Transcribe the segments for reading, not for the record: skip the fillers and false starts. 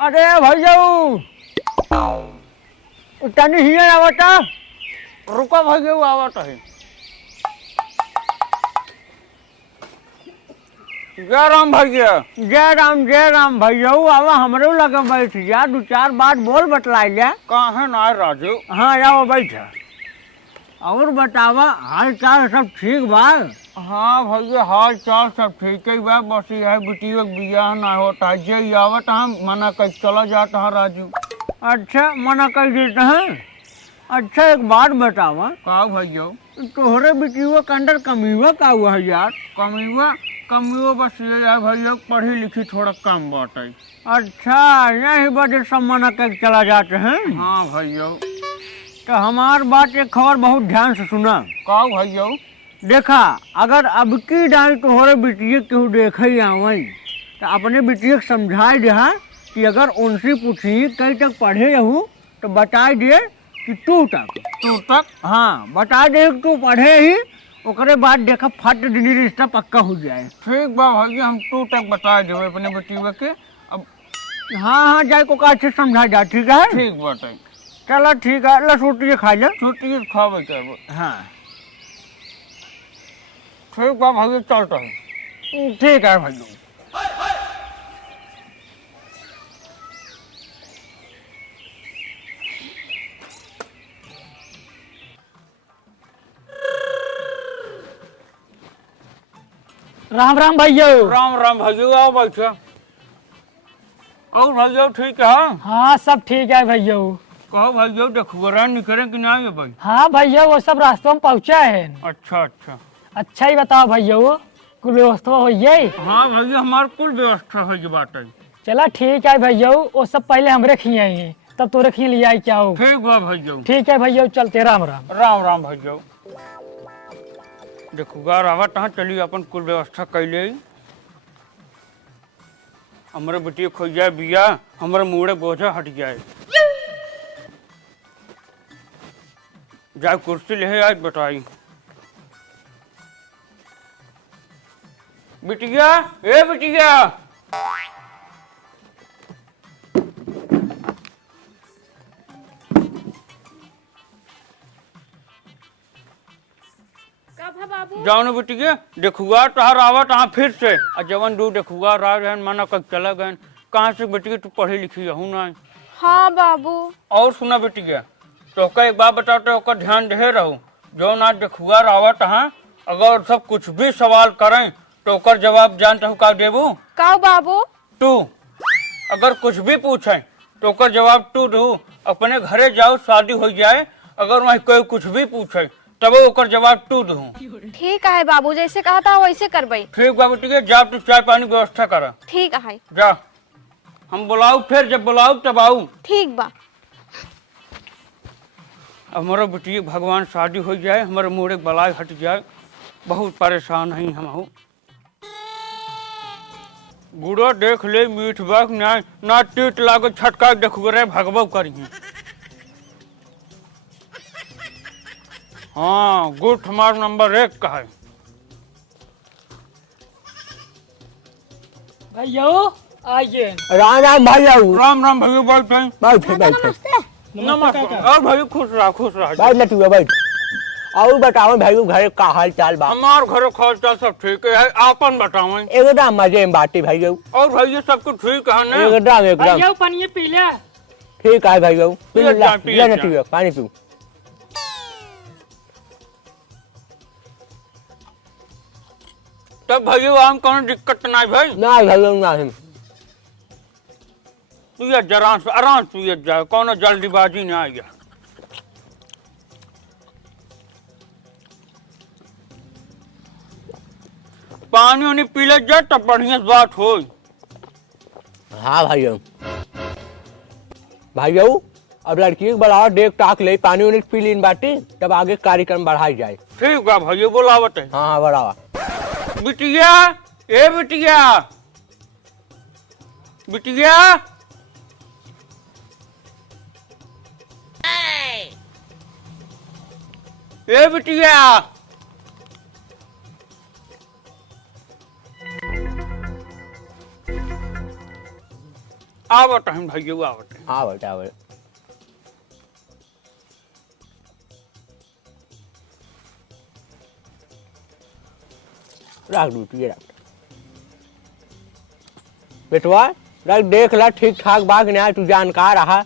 अरे भैया तनी हियर आवता रुको भैया आवता है। जय राम भैया। जय राम भैया आवा हमरे लगे बैठ जा, दो चार बात बोल बतलाई जा। कहाँ ना राजू? हाँ आओ बैठा और बतावा हाल चाल सब ठीक बा? हाँ भैया हाल चाल सब ठीक है बा, बस यह बेटियों बियाह ना होता है, जे आवत हम मना कर चला जाता है राजू। अच्छा मना कर देते हैं। अच्छा एक बात बतावा का भैया, तोहरे बेटियों के अंदर कमीवा का हुआ है यार? कमीवा बस ये है भैया पढ़ी लिखी थोड़ा कम बात है। अच्छा यही वजह सब मना कर चला जाते हैं? हाँ भैया। तो हमार बात एक खबर बहुत ध्यान से सुना। का भैया? देखा अगर अब की डाल तोहरे बेटिए केहू देख आवई तो अपने बेटिए को समझा दे कि अगर उनसे पूछी कहीं तक पढ़े रहूँ तो बता दे कि तू तक हाँ बता दे कि तू पढ़े ही, ओकरे बाद देखा फट दिनी रिश्ता पक्का हो जाए। ठीक बा भैया हम तू तक बता देवे अपने बेटिया के। अब हाँ जाए को अच्छे समझा जा। ठीक है ठीक बात। चलो ठीक है ला छोटी खा जा। छोटी खावे क्या? हाँ ठीक बा भैया चलता है। ठीक है भैया। राम राम भैया। राम भैया आओ बैठो। और भैया ठीक है? हाँ सब ठीक है भैया। कहो भैया देखो निकले कि नहीं है भाई? हाँ भैया वो सब रास्ते में पहुँचा है। अच्छा ही बताओ भैया कुल व्यवस्था हो जाए? हाँ भैया हमारे कुल व्यवस्था हो गई बात है। चला ठीक है भैया वो सब पहले हम रखिए हैं तब तो रखिए लिया क्या हो? ठीक बा भैया। ठीक है भैया चलते राम राम भैया। देखो गार आवत हाँ चलिए अपन कुल व्यवस्था कैले हमारे बेटिया खो जाए बिया, हमारे मुड़े बोझा हट जाए। जाए कुर्सी ले आज बताई बिटिया। ए बिटिया जाओ ना बिटिया देखुआ तहार आवत हाँ फिर से जवन दू देखुआ रहन मना कर चला गए। कहाँ से बेटिया तू पढ़ी लिखी हूँ ना? हाँ बाबू। और सुना बेटिया तो एक बात बताओ तो ध्यान दे रहो जो ना देखुआ आवत हाँ अगर सब कुछ भी सवाल करें तो जवाब जानता हूँ का देबू? का बाबू? तू अगर कुछ भी पूछे तो जवाब तू दू। अपने घरे जाओ शादी हो जाए अगर वहीं कोई कुछ भी पूछे तब ओकर जवाब तू दूँ। ठीक है बाबू जैसे कहा था वैसे करबई। ठीक बाबू ठीक है जा तू चाय पानी व्यवस्था करा। ठीक है जा हम बुलाऊ फिर जब बुलाऊ तब आऊ। ठीक बा। हमारा बेटी भगवान शादी हो जाए हमारे मुड़े बलाई हट जाए, बहुत परेशान है हम। गुड़ा देख ले मीठ बाग ना टीट लागो छटका देखो रे भगवो करी। हाँ गुट हमारा नंबर 1 का है। भैया आइए। राम भैया नमस्ते। और भाई खुश रहा बैठ लटुआ बैठ। और बताओ भाई घर का हाल चाल बा? हमार घर का हाल चाल सब ठीक है, आपन बताओ। एकदम मजे में बाटी भाई। और भाई सब कुछ ठीक है ना? एकदम भैया पानी पी ले। ठीक है भाई पिया लटुआ पानी पी। तब भाई आम कौन दिक्कत नहीं भाई? ना भाई ना तू ये जरा आराम तू ये जाए कौन जल्दीबाजी नहीं आई। पानी उनी पी ले जा तब बढ़िया बात हो। हाँ भाई अब लड़की के बढ़ावा देख टाक ले पानी उनी पी लीन बाटी तब आगे कार्यक्रम बढ़ाई जाए। ठीक है भाई बोलावत है। हाँ बढ़ावा। बिटिया ए बिटिया बिटिया ए बिटिया आवत हम भैया आवत हैं। हाँ बेटा आवत। रख दू ये रख बेटवा, रख देख ला ठीक ठाक बाग ना तू जानकार रहा।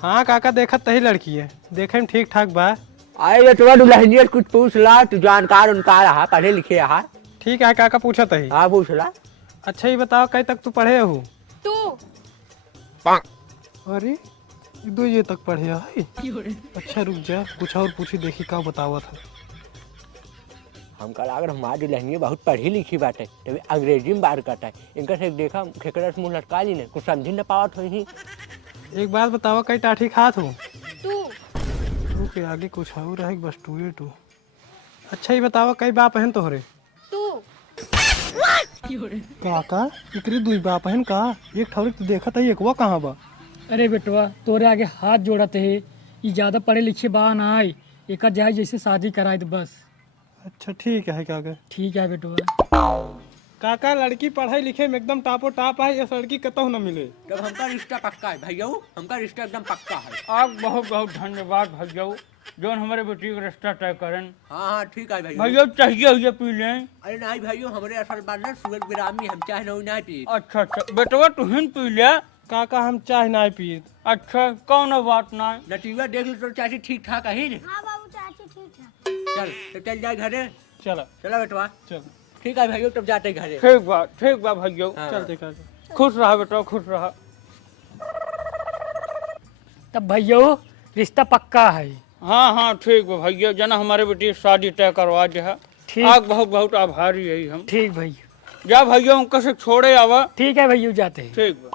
हाँ काका देखत तही लड़की है, देखे में ठीक ठाक बा। आए बेटवा दुल्हनिया कुछ पूछ ला, तू जानकार उनकार रहा, पढ़े लिखे रहा। ठीक है काका पूछा तही। हाँ पूछ ला। अच्छा ये बताओ कई तक तू पढ़े हो? 2 अरे 2 ये तक पढ़े है। अच्छा रुक जा, कुछ और पूछी देखी का बतावा था। हमका अगर हमारी दुल्हनिया बहुत पढ़ी लिखी बाटे तभी अंग्रेजी में बात करता है। इनका से देखा खेकड़ा से मुंह लटका ली ने, कुछ समझी न पावत हो ही। एक बात बतावा कई टाठी खात हो? 2 टू के आगे कुछ और रहे बस 2 अच्छा ये बतावा कई बाप हैं तोहरे? 2 काका इकरी 2 बाप हैं का? एक ठौरी तू देखत है एकवा कहाँ बा? अरे बेटवा तोरे आगे हाथ जोड़त है, ये ज्यादा पढ़े लिखे बा ना आई, एक जाए जैसे शादी कराए तो बस। अच्छा ठीक है काका। ठीक है बेटवा। काका लड़की पढ़ाई लिखे में एकदम टापो टाप है, ये लड़की कतौ न मिले। तब हमका रिश्ता पक्का है भैया, हमका रिश्ता एकदम पक्का है। आप बहुत बहुत धन्यवाद भैया जो हमारे बेटी का रिश्ता तय करें। हाँ हाँ ठीक है भैया। भैया चाहिए हुए पी लें। अरे नहीं भैया, हमारे असल बात ना सूरज बिरामी, हम चाहे ना पी। अच्छा अच्छा बेटवा तुहिन पी ले। काका हम चाय ना पिए। अच्छा कौन बात ना। नतीजा देख लो तो चाची ठीक ठाक है ही। हाँ बाबू चाची ठीक है। चल तो चल जाए घरे। चला चला बेटवा। चल ठीक है भैया, तब जाते घरे। ठीक बा भैया। हाँ। चलते काका। खुश रहा बेटा खुश रहा। तब भैया रिश्ता पक्का है। हाँ हाँ ठीक बा भैया, जना हमारे बेटी की शादी तय करवा दे है। ठीक। आप बहुत बहुत आभारी है हम। ठीक भैया। जा भैया उनका से छोड़े आवा। ठीक है भैया जाते हैं। ठीक बा।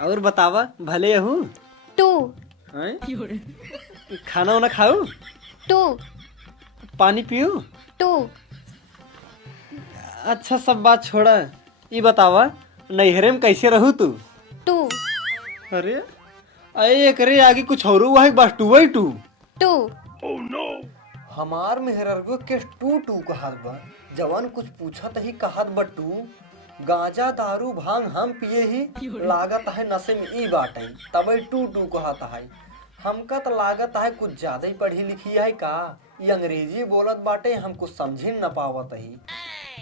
और बतावा भले हूँ। 2 खाना वाना खाऊ? 2 पानी पियो? 2 अच्छा सब बात छोड़ा, ये बतावा नैहरे में कैसे रहू तू? 2 अरे अरे करे आगे कुछ और हुआ है बस 2 2 हमार मेहरगो के 2 कहत बा, जवान कुछ पूछत ही कहत बटू। गांजा दारू भांग हम पिए ही लागत है नशे में ई बाटे, तबे 2 कहत है। हमका तो लागत है कुछ ज्यादा ही पढ़ी लिखी है का, ये अंग्रेजी बोलत बाटे, हम कुछ समझी न पावत ही।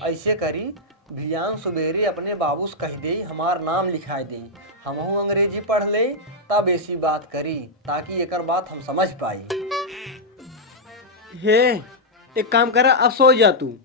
ऐसे करी भियान सुबेरे अपने बाबू से कह दे हमार नाम लिखाए दे, हमहू अंग्रेजी पढ़ ले तब ऐसी बात करी, ताकि एकर बात हम समझ पाई। हे एक काम करा, अब सो जा तू।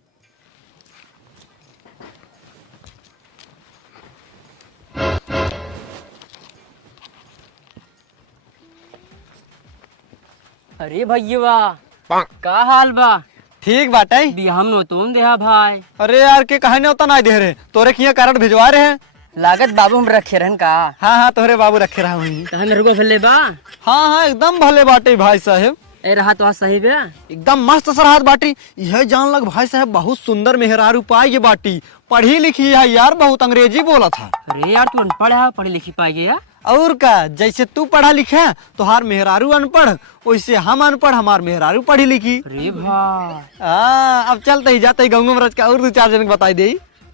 अरे भैया का हाल बा? ठीक बाटे। बिहाम नो तुम देहा भाई। अरे यार के कहा होता ना दे रहे, तोरे किया कारण भिजवा रहे हैं। लागत बाबू हम रखे रहन का? हाँ हाँ तोहरे बाबू रखे रहा हूँ। तहन रुको भले बा। हाँ हाँ एकदम भले बाटे भाई साहब, ए रहा तो सही बे। एकदम मस्त सरहद बाटी। यह जान लग भाई साहब बहुत सुंदर मेहरारू पाई बाटी, पढ़ी लिखी है यार, बहुत अंग्रेजी बोला था। अरे यार तू अनपढ़ है, पढ़ी लिखी पाई गया। और का, जैसे तू पढ़ा लिखा तोहार मेहरारू अनपढ़, वैसे हम अनपढ़ हमार मेहरारू पढ़ी लिखी। अरे भाई। अब चलते ही जाते ही गंगू महाराज का और 2-4 जन बताई दे।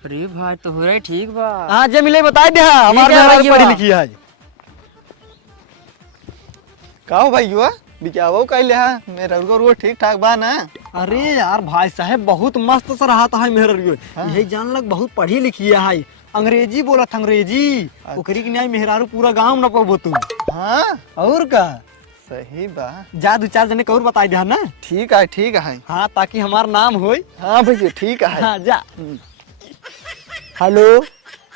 अरे भाई तो हो रहा ठीक बा। हाँ जे मिले बताई दे, हमार ठीक है मेहरारू भैया। पढ़ी लिखी है। कहो भैया बिचावो कैले है मेहरारू ठीक ठाक बा ना? अरे यार भाई साहब बहुत मस्त सरहाता है मेहरारू। यही जान लग बहुत पढ़ी लिखी है, अंग्रेजी बोलत अंग्रेजी। ओकरी के न्याय मेहरारू पूरा गांव न पाबो तू। हाँ और का सही बा। जा 2-4 जने और बताई दे ना। ठीक है ठीक है। हाँ ताकि हमार नाम होई। हाँ भैया ठीक है। हाँ जा। हेलो।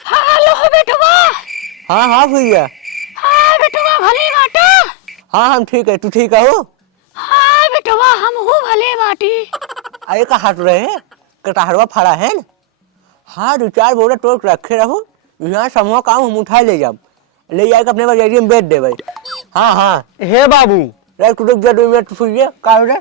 हेलो बेटवा। हाँ हाँ भैया। हाँ बेटवा भले बाटा। हाँ हम ठीक है, तू ठीक है हो? हाँ बेटवा हम हूँ भले बाटी। अरे का हट रहे हैं, कटहरवा फड़ा है न? हाँ 2-4 बोरा तोड़ के रखे रहो, यहाँ समूह काम हम उठा ले जाब, ले जाके अपने बाजारी में बेच देवे। हाँ हाँ हे बाबू रे तू रुक जा 2 मिनट सुनिए का हो रहा।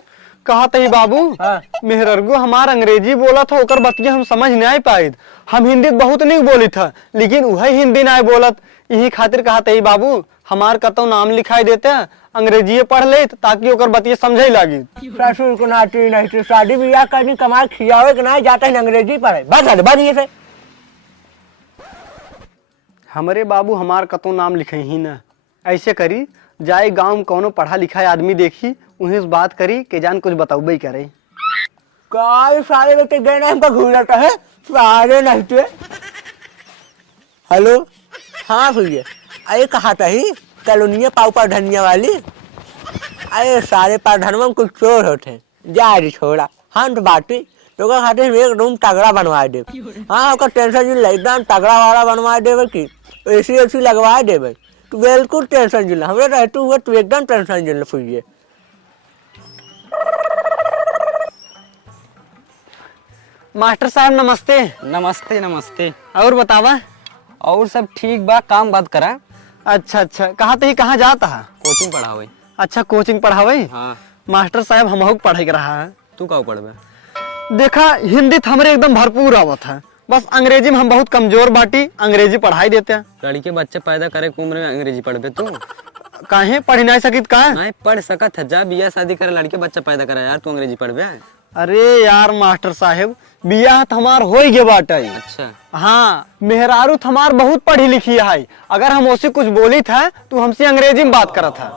कहा तही बाबू। हाँ। मेहरगो हमार अंग्रेजी बोला था, ओकर बतिया हम समझ नहीं पाए। हम हिंदी बहुत नहीं बोली था, लेकिन वही हिंदी नहीं बोलत, यही खातिर कहा तही बाबू हमार कतो नाम लिखाई देते अंग्रेजी पढ़ ले ताकि ओकर बतिये समझे लागी। ससुर को नाती नहीं तो शादी ब्याह करनी कमाल खियावे के नहीं जाता है अंग्रेजी पढ़े बस ये से। हमारे बाबू हमार कतो नाम लिखे ही न। ऐसे करी जाए गांव में कोनो पढ़ा लिखा आदमी देखी उन्हें बात करी के जान कुछ बताऊबे करे। काय सारे बेटे गए ना हमका घूरता है सारे नहीं थे। हेलो हाँ भैया अरे कहा था ही कॉलोनिया पाव पर धनिया वाली। अरे सारे पर धनवा में कुछ चोर होते जा रही छोड़ा हम तो बाटी तो खाते एक रूम तगड़ा बनवा दे। हाँ उसका टेंशन जी एकदम तगड़ा वाला बनवा दे कि एसी लगवा दे तू बिल्कुल टेंशन जिला हमें रहते हुए तू एकदम टेंशन जिला फुइए। मास्टर साहब नमस्ते। नमस्ते नमस्ते। और बतावा। और सब ठीक बा, काम बात करा। अच्छा अच्छा कहाँ ते कहाँ जाता है? कोचिंग पढ़ावे। अच्छा कोचिंग पढ़ावे। हाँ मास्टर साहब हमहू पढ़ाई के रहा है। तू का पढ़बे? देखा हिंदी तो हमारे एकदम भरपूर आवत है, बस अंग्रेजी में हम बहुत कमजोर बाटी, अंग्रेजी पढ़ाई देते हैं। लड़के बच्चे पैदा करे के उम्र में अंग्रेजी पढ़बे तू? काहे पढ़ नहीं सकित का? नहीं पढ़ सकत है, जा बिया शादी करे लड़के बच्चा पैदा करे यार, तू अंग्रेजी पढ़बे? अरे यार मास्टर साहब बियाह हमार हो गए बाटे। अच्छा हाँ मेहरारू हमार बहुत पढ़ी लिखी है, अगर हम उसे कुछ बोली था तो हमसे अंग्रेजी में बात करा था।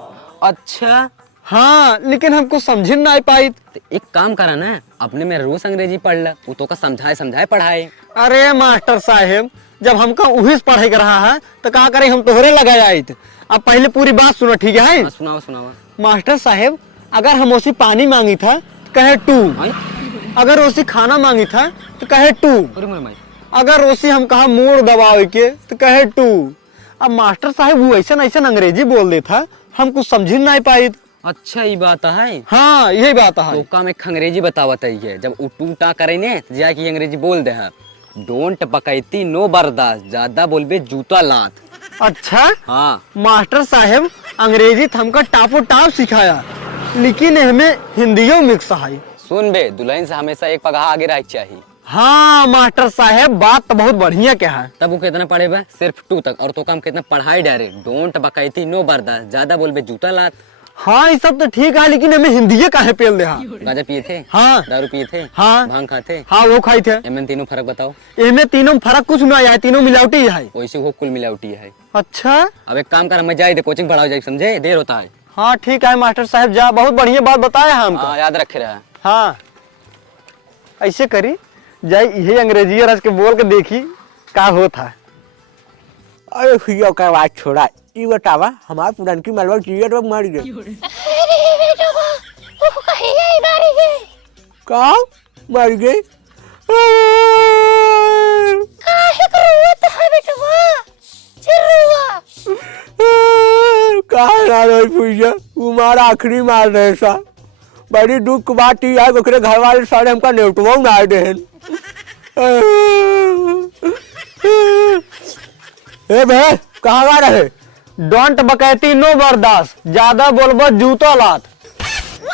अच्छा हाँ लेकिन हमको समझ नहीं पाई। तो एक काम करा ना, अपने में रोज अंग्रेजी पढ़ ला, वो तो का समझाए पढ़ाए। अरे मास्टर साहब जब हमका उही से पढ़ाई कर रहा है तो कहा करे हम तोहरे लगा जाए। अब पहले पूरी बात सुनो ठीक है? हाँ, सुनावा सुनावा। मास्टर साहब अगर हम उसे पानी मांगी था तो कहे टू, अगर उसे खाना मांगी था तो कहे टू, अगर उसे हम कहा मोड़ दबावे के तो कहे टू। अब मास्टर साहब वो ऐसा अंग्रेजी बोल दे था हम कुछ समझ नहीं पाई। अच्छा ये बात है। हाँ यही बात है। तो काम एक अंग्रेजी बतावत है, जब उटू टा करे ने तो जाके अंग्रेजी बोल दे है, डोंट बकैती नो बर्दाश्त, ज्यादा बोलबे जूता लात। अच्छा हाँ मास्टर साहब अंग्रेजी हमका टापो टाप सिखाया, लेकिन हमें हिंदियों मिक्स है। सुन बे, दुल्हन से हमेशा एक पगहा आगे रह चाहिए। हाँ मास्टर साहब बात तो बहुत बढ़िया क्या है। तब वो कितना पढ़े बे? सिर्फ टू तक, और तो काम कितना पढ़ाई डायरेक्ट, डोंट बकैती नो बर्दाश्त, ज्यादा बोलबे जूता लात। हाँ ये सब तो ठीक है, लेकिन हमें हिंदी काहे पेल दे। गांजा पिए थे? हाँ दारू पिए थे? हाँ भांग खाते? हाँ वो खाई थे। इनमें तीनों फर्क बताओ। इनमें तीनों फर्क कुछ नहीं है, तीनों मिलावटी है। वैसे वो कुल मिलावटी है। अच्छा अब एक काम कर, मैं जाए कोचिंग पढ़ाओ जाए, समझे? देर होता है। हाँ ठीक है मास्टर साहब जा, बहुत बढ़िया बात बताया है हमको। हाँ याद रखे रहा। हाँ ऐसे करी जाए यही अंग्रेजी रच के बोल के देखी का होता है। अरे भैया का बात छोड़ा ये बतावा हमार पुरानकी मलवा चाहिए तो मर गए का मर गए तुम्हारा आखिरी मार रहे सा बड़ी दुख की बात ही है, घर वाले सारे हमका नेटवर्क मार दे। ए बे कहाँ रहे? डोंट बकैती नो बर्दाश्त, ज्यादा बोलबो जूतो लात।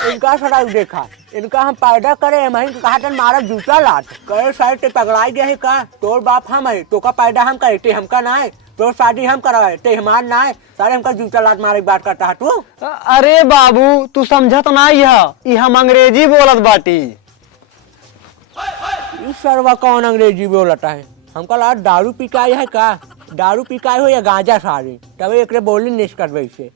इनका सड़क देखा, इनका हम पैदा करे हम कहा मारा जूता लात करे साइड ते पगड़ाई गया है का? तोर बाप हम है तो का पैदा हम करे हमका ना है, तो शादी हम करवाए ते हमार ना है, सारे हमका जूता लात मारे बात करता है तू। अरे बाबू तू समझा तो नहीं है, ये हम अंग्रेजी बोलत बाटी। इस सरवा कौन अंग्रेजी बोलता है? हमका ला दारू पी का है का? दारू पी का हो या गांजा सारे तब एक बोली नहीं कर वैसे।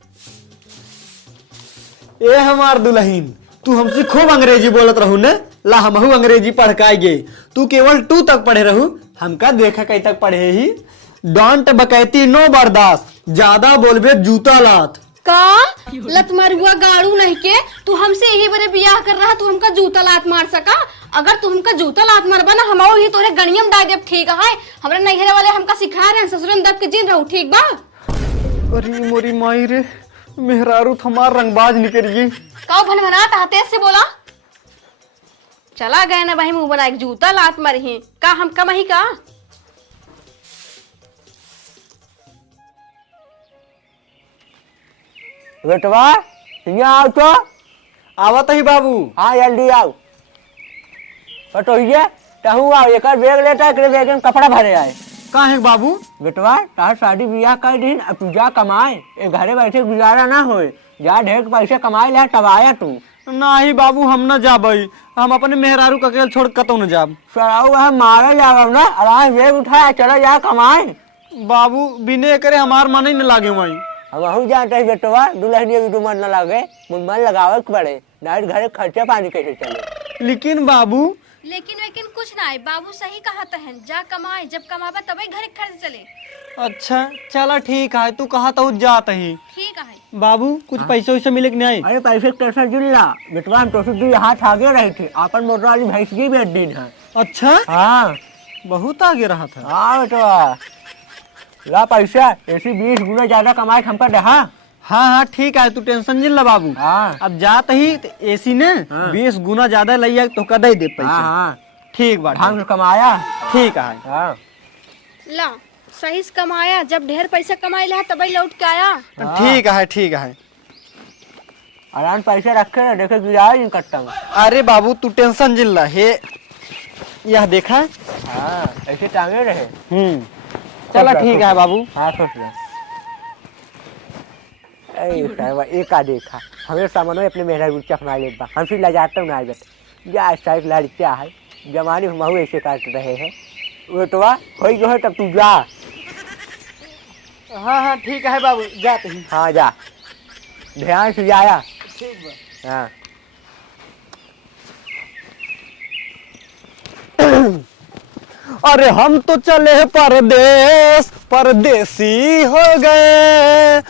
ए हमार दुल्हन तू हमसे खूब अंग्रेजी बोलत रहू ने, ला हमहू अंग्रेजी पढ़ के गे, तू केवल 2 तक पढ़े रहू, हमका देखा कई तक पढ़े ही। डोंट बकैती नो बर्दाश्त, ज्यादा बोलबे जूता लात। का लत मरुआ गाड़ू नहीं के तू हमसे यही बड़े बियाह कर रहा, तू हमका जूता लात मार सका? अगर तू हमका जूता लात मारबा ना हम ही तोरे गणियम डाल देब, ठीक है? हमरा नैहरे वाले हमका सिखा रहे हैं, ससुर में दब के जीन रहू, ठीक बा? अरे मोरी माई रे, मेहरारू हमार रंगबाज निकलिए। काऊ भनभनाता है, तेज से बोला। चला गए ना भाई मुंह बना एक जूता लात मारी का हम कम ही का? बेटवा यहाँ आओ तो। आवत ही बाबू। हाँ जल्दी आओ। तो ये टहू आओ, एक बैग लेता है, बैग में कपड़ा भरे आए। का है बाबू? बेटवा तार शादी ब्याह कर दिन अब तू जा कमाए, ए घरे बैठे गुजारा ना होए, जा ढेर पैसे कमाए ला तब आया तू। नहीं बाबू हम न जाबई, हम अपने मेहरारू का अकेले छोड़ कतौ न जाब। सराऊ वह मारे जाओ ना, आराम से उठाया चलो जा कमाए। बाबू बिने करे हमार मन ही न लागे वही। हम जानते हैं बेटवा दुल्हनिया भी मन न लगे, मन लगावे के पड़े, नाइट घरे खर्चा पानी कैसे चले। लेकिन बाबू लेकिन कुछ ना है, बाबू सही कहा तहन, जा कमाए, जब कमाबा तभी घर खर्च चले। अच्छा चला ठीक है, तू कहा तो जात ही। ठीक है बाबू कुछ पैसे वैसे मिले कि नहीं? अरे पैसे कैसा जुल्ला बेटवा, हम तो दो हाथ आगे रहे थे, अपन मोटर वाली भैंस की भी दिन है। अच्छा हाँ बहुत आगे रहा था। हाँ बेटवा ला पैसा, ऐसी 20 गुना ज्यादा कमाए हमका दहा। हाँ हाँ ठीक है, तू टेंशन नहीं ला बाबू। हाँ अब जात ही तो एसी ने 20 गुना ज्यादा लिया तो कदई दे पैसा। हाँ ठीक बात ढंग से कमाया। ठीक है। हाँ ला सही से कमाया, जब ढेर पैसा कमाई ला तभी लौट के आया। ठीक है ठीक है। आराम पैसे रखे ना, देखे गुजारा नहीं करता हूँ। अरे बाबू तू टेंशन जिल ला है, यह देखा। हाँ ऐसे टांगे रहे। चला ठीक है बाबू। हाँ सोच रहे एक आ देखा हमें सामान अपने मेहरा गुच्चा कमा ले बा, हम फिर ला जाता हूँ ना बेटा, जा साइड लड़किया है जमाने में महू ऐसे काट रहे हैं, वो तो हो जो है तब तू जा। हाँ हाँ ठीक है बाबू, जाते ही। हाँ जा ध्यान से जाया। ठीक हाँ अरे हम तो चले परदेश, परदेसी हो गए,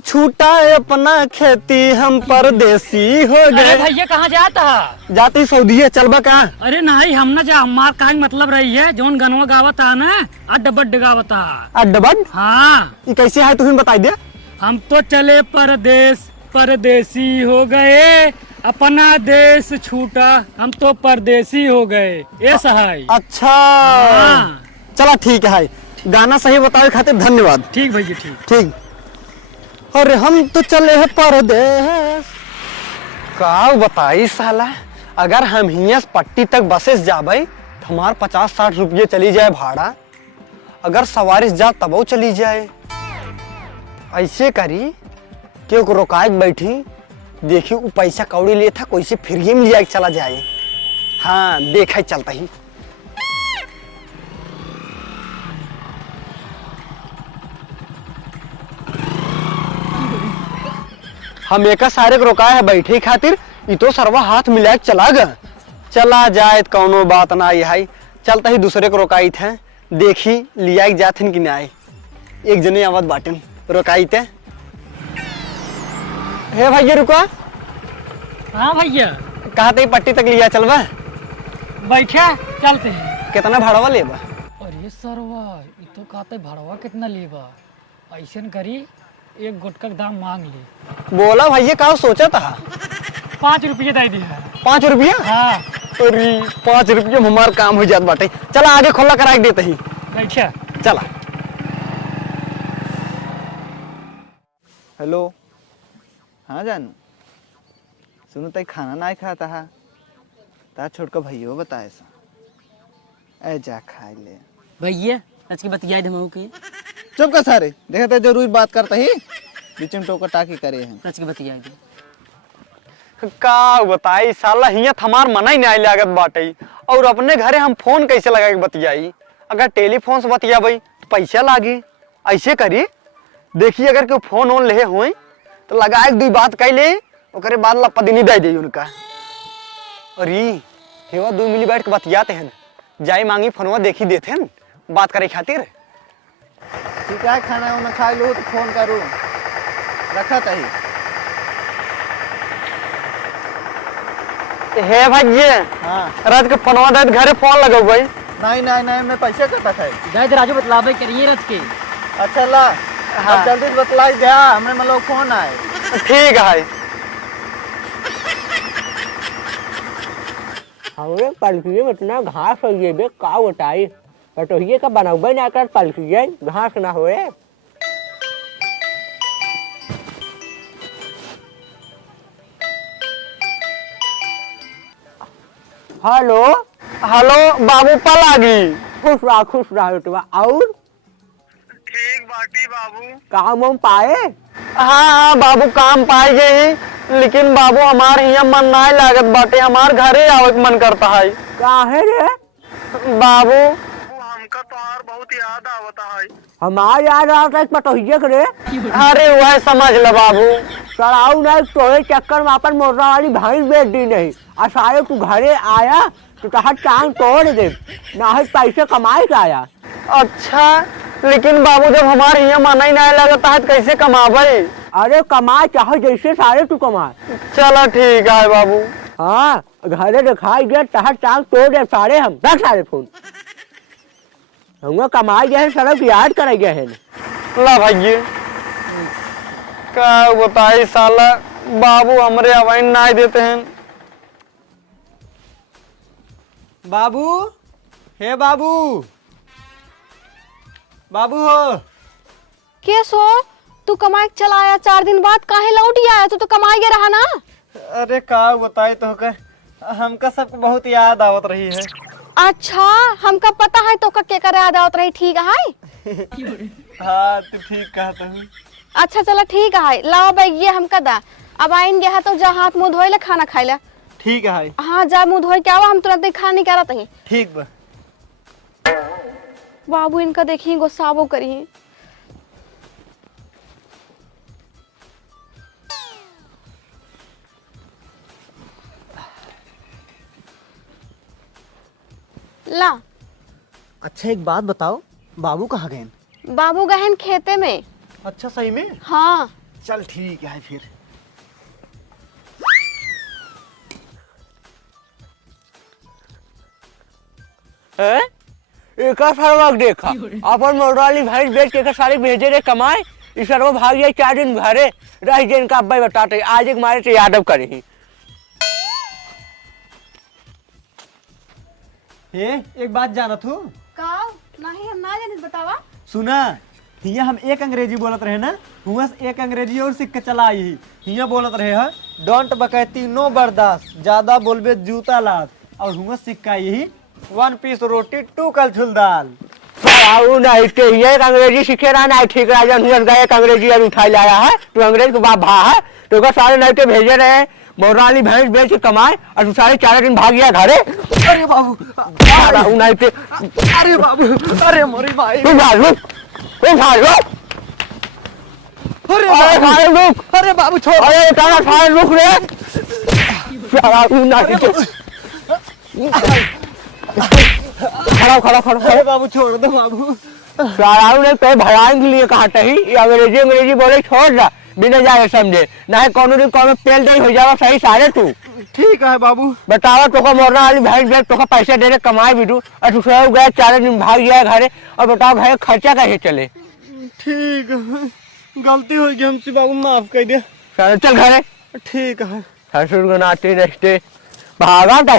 छूटा अपना खेती हम परदेसी हो अरे गए। भैया कहाँ जाता है? जाती सऊदी है, चलबा का? अरे नहीं हम ना जा, हमार का मतलब रही है जोन गनवा गावता ना अड्डबड गावता। अड्डबड? हाँ ये कैसे है तुम्हें बताई दे। हम तो चले परदेश, परदेसी हो गए, अपना देश छूटा, हम तो परदेसी हो गए, ऐसा है। अच्छा हाँ। चला ठीक है, गाना सही बताए खातिर धन्यवाद। ठीक भैया ठीक। ठीक। अरे हम तो चले हैं परदेश, का बताई साला, अगर हम हियां से पट्टी तक बसेस जाबे तो हमार 50-60 रुपये चली जाए भाड़ा, अगर सवारी जा तब चली जाए। ऐसे करी क्यों रोकाए बैठी, देखी वो पैसा कौड़ी लिए था कोई से फिर ही मिल जाए चला जाए। हाँ देखा चलता ही। हम एक सारे को रोकाए है बैठे खातिर, ये तो सरवा हाथ मिला के चला गया। चला जाए कौनो बात ना है, चलता ही दूसरे को रोकाई थे, देखी लिया जाथिन कि ना। एक जने आवत बाटन रोकाई थे। हे भैया रुको। हाँ भैया कहा थे पट्टी तक लिया चलवा, बैठे चलते हैं। कितना भाड़ा लेबा? अरे सरवा ये तो कहते भाड़वा कितना लेबा, ऐसे करी एक गुटका का दाम मांग ली। बोला भैया का सोचा था? 5 रुपये दे दिया। 5 रुपया? हाँ। अरे 5 रुपये में हमार काम हो जात बाटे। चला आगे खोला करा के देते ही। बैठा चला। हेलो हाँ जानू, सुनो तई खाना ना खाता है, ता छोड़ कर भैया बताए सा, ए जा खा ले। भैया आज की बतियाई दे के चुप का सारे, देखा था जरूर बात करता ही, बीच में टोकर टाकी करे हैं। आज की बतियाई दे। का बताई साला हिया हमार मना ही नहीं लागत बाटे, और अपने घरे हम फोन कैसे लगा के बतियाई, अगर टेलीफोन से बतियाबई तो पैसा लागी। ऐसे करी देखिए अगर कोई फोन ऑन ले हुए तो लगा एक दो बात कह ले, ओकरे बाद लपदिनी दे दे उनका। अरे हेवा 2 मिली बैठ के बतियाते हैं, जाई मांगी फोनवा देखी देते हैं बात करे खातिर। ठीक है खाना उन्हें खा लो तो फोन करूँ, रखा था ही। हे भैया हाँ रात के फोनवा दे घरे फोन लगा भाई। नहीं मैं पैसे कटा था। जाए राजू बतलावे करिए रथ के। अच्छा ला हाँ। जल्दी बतलाई दे, हमें मतलब फोन आए। ठीक है। हमरे पलकिए में इतना घास हो गए बे, का बताई पटोहिए का बनौबे ना कर, पलकिए घास ना होए। हेलो हेलो बाबू पल आ गई। खुश रहा बेटवा। और काम हम पाए? हाँ बाबू काम पाए गए, लेकिन बाबू हमारे यहाँ मन ना लागत बाटे, हमार घरे आवे के मन करता है। काहे रे? बाबू हमका तोहार बहुत याद आवता है। हमार याद आता है पटोहिए करे। अरे वह समझ ल बाबू। सराऊ नहीं तोहे चक्कर में अपन मोर्रा वाली भैंस बेच दी नहीं, और सारे तू घरे आया तो तहर टांग तोड़ दे, ना है पैसे कमाए के आया। अच्छा लेकिन बाबू जब हमारे यहाँ मन ही नहीं लगता है तो कैसे कमाबे? अरे कमा चाहे जैसे सारे तू कमा। चलो ठीक है बाबू। हाँ घरे दिखाई दे तहर टांग तोड़ दे सारे, हम दस सारे फोन हम कमाई गए सड़क याद करे गए हैं। ला भाई क्या बताई साला, बाबू हमरे अवाइन ना देते हैं। बाबू, हे बाबू, बाबू हो। के सो तू कमाई के चला आया 4 दिन बाद, काहे लौट आया? तू तो कमाई गया रहा ना। अरे का बताई तो का, हमका सबको बहुत याद आवत रही है। अच्छा हमका पता है तो के करे याद आवत रही, ठीक है। हाँ तू ठीक कहता हूँ। अच्छा चलो ठीक है, लाओ बैग ये हमका दा। अब आइन गया है तो जा हाथ मुंह धोए ले, खाना खाए ले। ठीक है। हाँ जा मुंह धोए के आवा, हम तुरंत खाना नहीं करत ही। ठीक बा। बाबू इनका देखी गुस्सावो करी। ला अच्छा एक बात बताओ, बाबू कहाँ गए? बाबू गहन खेते में। अच्छा सही में? हाँ चल ठीक है फिर। एक सरवा देखा अपन मोरवाली भैंस बेच के सारे भेजे रे कमाए, इस सरवा भाग गया 4 दिन घरे रह गए। इनका अब्बा बताते आज एक मारे तो यादव करे ही। एक बात जानत हूँ? का नहीं हम ना जाने, बतावा। सुना, हिया हम एक अंग्रेजी बोलत रहे ना, हुआ से एक अंग्रेजी और सीख के चला आई ही। हिया बोलत रहे है डोंट बकैती नो बर्दाश्त, ज्यादा बोलबे जूता लात, और हुआ सीख यही 1 पीस रोटी 2 कलछुल दाल। नहीं तो ये एक अंग्रेजी सीखे रहा ना, ठीक राजन एक अंग्रेजी अब उठा लाया है। तू अंग्रेज को बाप भा है तो सारे लड़के भेजे रहे मोरवाली भैंस बेच के कमाए, और तू सारे 4 दिन भाग गया घरे। अरे बाबू, अरे बाबू, अरे मोरी भाई, तू भाग लो, तू भाग लो। अरे भाई रुक, अरे बाबू छोड़। अरे तारा भाई रुक रे। खड़ा खड़ा खड़ा। अरे बाबू छोड़ दो बाबू। साराऊ ने तो भराने के लिए कहा था ही, अंग्रेजी बोले छोड़ जा, बिना जाए समझे ना है कौन दिन कौन तेल दही हो जाएगा सही सारे। तू ठीक है बाबू। बतावा तो मोरना वाली भैंस बेच तो पैसे दे रहे कमाए भी तू, और तू सब गया 4 दिन भाग गया घरे, और बताओ भाई खर्चा कैसे चले? ठीक है, गलती हो गई हमसे बाबू, माफ कर दे। चल घरे। ठीक है। ससुर को नाते रखते भागा था।